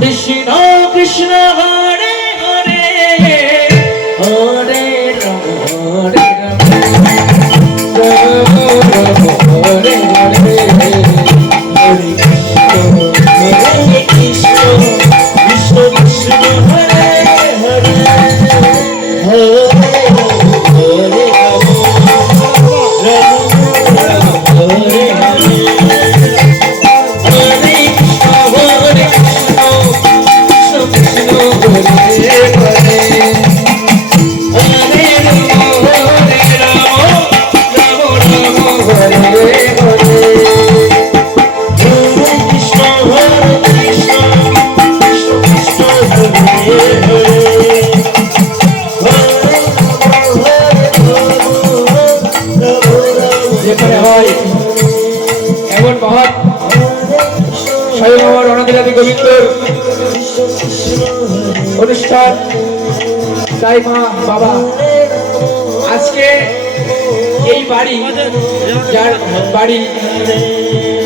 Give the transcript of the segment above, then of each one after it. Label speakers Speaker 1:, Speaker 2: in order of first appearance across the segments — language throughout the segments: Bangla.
Speaker 1: কৃষ্ণ কৃষ্ণ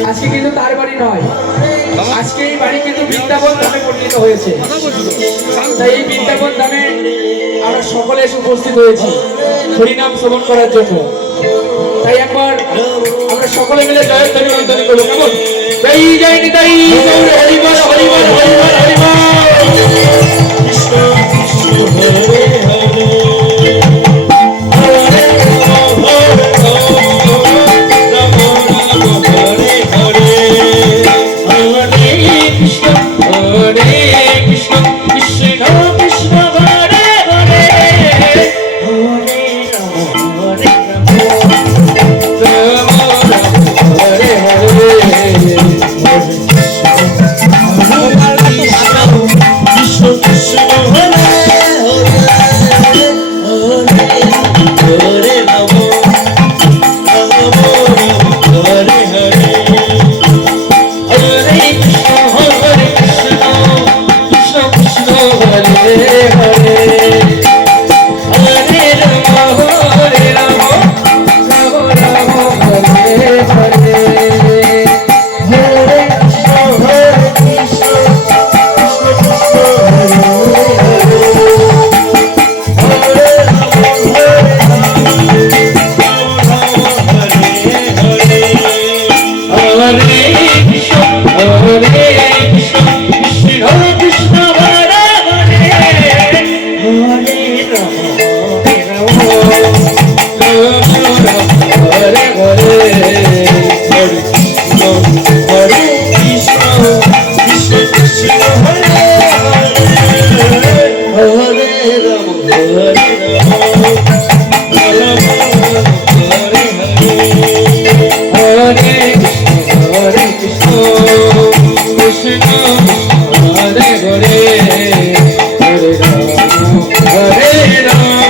Speaker 1: আজকে কিন্তু তার বাড়ি নয়। আজকে এই বাড়ি কিন্তু বৃন্দাবন ধামে পরিণত হয়েছে। তাই এই বৃন্দাবন ধামে আমরা সকলে এসে উপস্থিত হয়েছি। হরিনাম শ্রবণ করার জন্য। তাই একবার আমরা সকলে মিলে জয়ের থেকে অন্তরি করব কেমন? জয় জয় নিতাই।